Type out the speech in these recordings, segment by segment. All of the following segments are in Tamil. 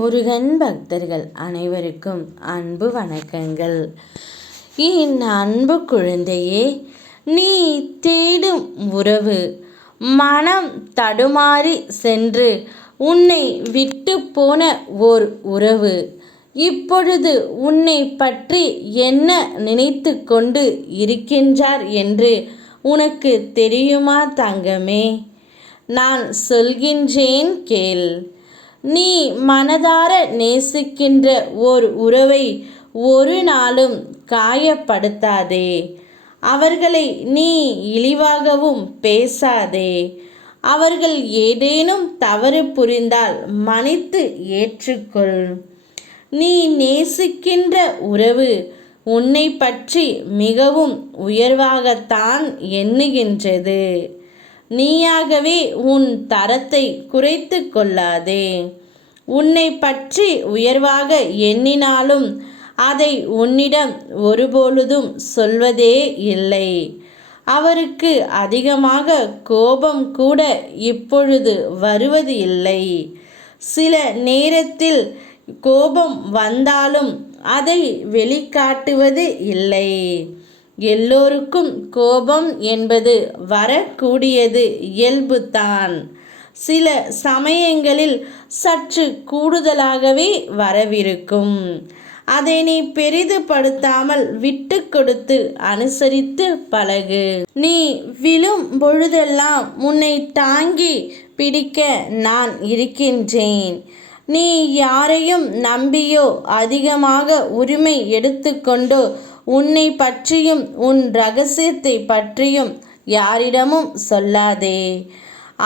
முருகன் பக்தர்கள் அனைவருக்கும் அன்பு வணக்கங்கள். என் அன்பு குழந்தையே, நீ தேடும் உறவு மனம் தடுமாறி சென்று உன்னை விட்டு போன ஓர் உறவு இப்பொழுது உன்னை பற்றி என்ன நினைத்து கொண்டு இருக்கின்றார் என்று உனக்கு தெரியுமா தங்கமே? நான் சொல்கின்றேன் கேள். நீ மனதார நேசிக்கின்ற ஓர் உறவை ஒரு நாளும் காயப்படுத்தாதே. அவர்களை நீ இழிவாகவும் பேசாதே. அவர்கள் ஏதேனும் தவறு புரிந்தால் மன்னித்து ஏற்றுக்கொள். நீ நேசிக்கின்ற உறவு உன்னை பற்றி மிகவும் உயர்வாகத்தான் எண்ணுகின்றது. நீயாகவே உன் தரத்தை குறைத்து கொள்ளாதே. உன்னை பற்றி உயர்வாக எண்ணினாலும் அதை உன்னிடம் ஒருபொழுதும் சொல்வதே இல்லை. அவருக்கு அதிகமாக கோபம் கூட இப்பொழுது வருவது இல்லை. சில நேரத்தில் கோபம் வந்தாலும் அதை வெளிக்காட்டுவது இல்லை. எல்லோருக்கும் கோபம் என்பது வரக்கூடியது இயல்புதான். சில சமயங்களில் சற்று கூடுதலாகவே வரவிருக்கும். அதை நீ பெரிதுபடுத்தாமல் விட்டு கொடுத்து அனுசரித்து பழகு. நீ விழும் பொழுதெல்லாம் உன்னை தாங்கி பிடிக்க நான் இருக்கின்றேன். நீ யாரையும் நம்பியோ அதிகமாக உரிமை எடுத்துக்கொண்டோ உன்னை பற்றியும் உன் இரகசியத்தை பற்றியும் யாரிடமும் சொல்லாதே.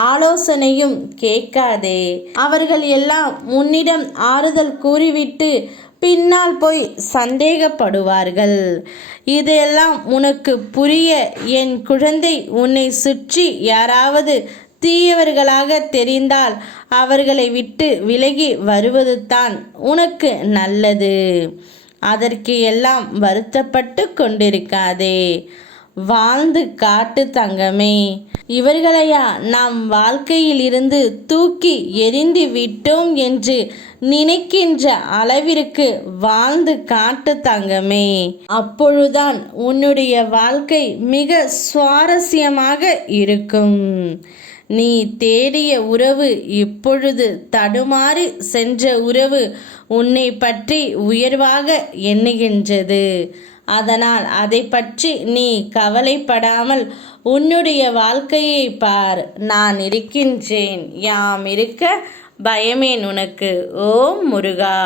ஆலோசனையும் கேட்காதே. அவர்கள் எல்லாம் உன்னிடம் ஆறுதல் கூறிவிட்டு பின்னால் போய் சந்தேகப்படுவார்கள். இதையெல்லாம் உனக்கு புரிய என் குழந்தை, உன்னை சுற்றி யாராவது தீயவர்களாக தெரிந்தால் அவர்களை விட்டு விலகி வருவது தான் உனக்கு நல்லது. அதற்கு எல்லாம் வருத்தப்பட்டு கொண்டிருக்காதே. வாழ்ந்து காட்டு தங்கமே. இவர்களையா நாம் வாழ்க்கையில் இருந்து தூக்கி எறிந்து விட்டோம் என்று நினைக்கின்ற அளவிற்கு வாழ்ந்து காட்டு தங்கமே. அப்பொழுதுதான் உன்னுடைய வாழ்க்கை மிக சுவாரஸ்யமாக இருக்கும். நீ தேடிய உறவு இப்பொழுது தடுமாறி சென்ற உறவு உன்னை பற்றி உயர்வாக எண்ணுகின்றது. அதனால் அதை பற்றி நீ கவலைப்படாமல் உன்னுடைய வாழ்க்கையை பார். நான் இருக்கின்றேன். யாம் இருக்க பயமேன் உனக்கு. ஓம் முருகா.